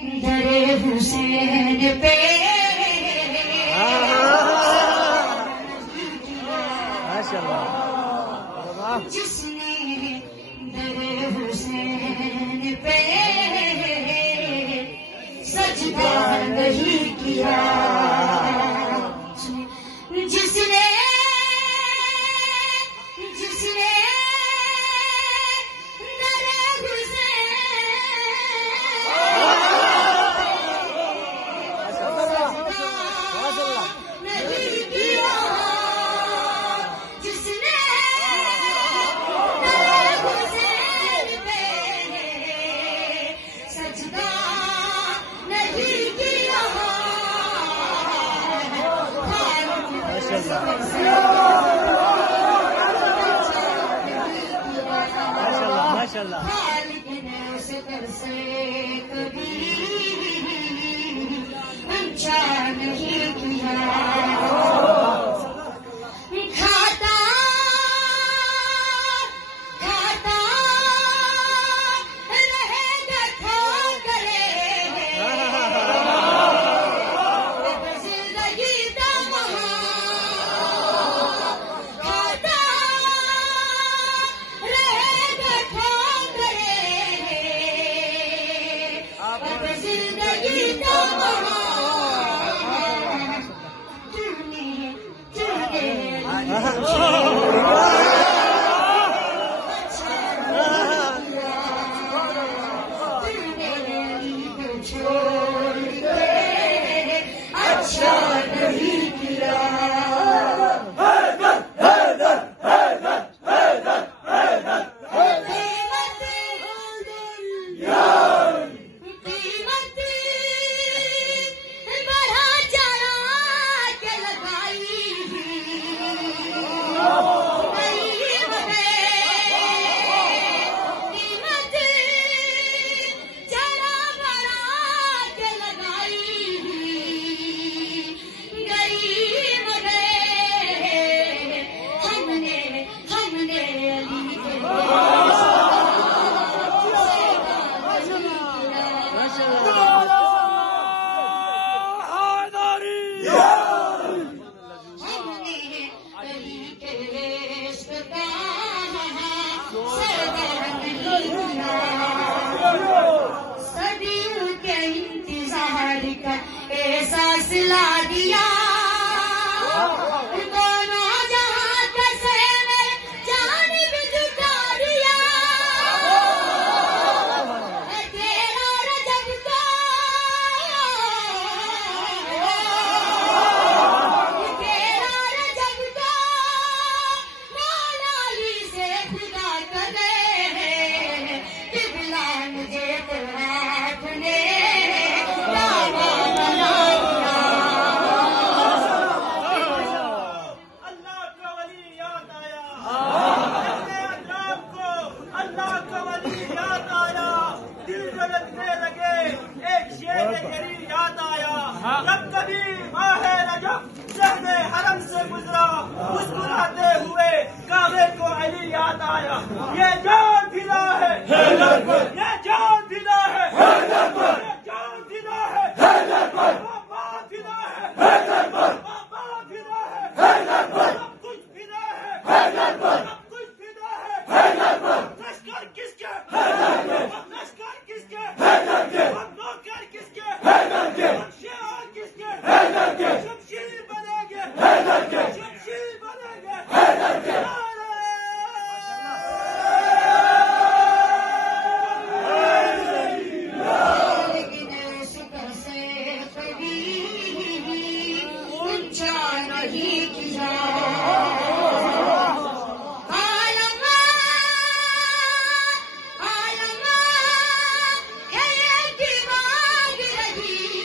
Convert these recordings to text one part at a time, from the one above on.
در حسین پہ جس نے در حسین پہ سجدہ نہیں کیا جس نے خالق نے اس در سے کبھی اچھا نہیں کیا کھاتا رہے گا کھا کرے زندگی کا کھاتا رہے گا کھا کرے زندگی کا اچھا نہیں کیا صدیوں کے انتظار کا احساس لا دیا دونوں جہاں کا سہر جانب جھکا دیا تیرا رجب کا مولا علی سے خدا کرے مجھے تو آپ نے دعویٰ بنا دیا اللہ کا ولی یاد آیا اپنے اطراف کو اللہ کا ولی یاد آیا دل دھڑکنے لگے ایک شیر غریب یاد آیا جب کبھی ماہ رجب شہر حرم سے گزرا مسکراتے ہوئے کعبے کو علی یاد آیا یہ جان دلا ہے یہ جان دلا ہے یہ جان دلا ہے بابا دلا ہے بابا دلا ہے سب کچھ دلا ہے سب کچھ دلا ہے لشکر کس کے لشکر کس کے نوکر کس کے شیعہ کس کے شمشیر بنے گے شمشیر بنے گے لیکن شکر سے کبھی اونچا نہیں کیا عالم ہے یہ کی مانگ رہی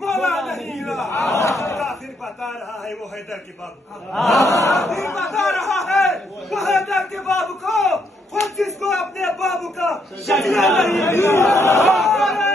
مولا نہیں رہا. کافر بتا رہا ہے وہ حیدر کے بابو کو. کافر بتا رہا ہے وہ حیدر کے بابو کو، اور جس کو اپنے بابو کا شکل نہیں ملا.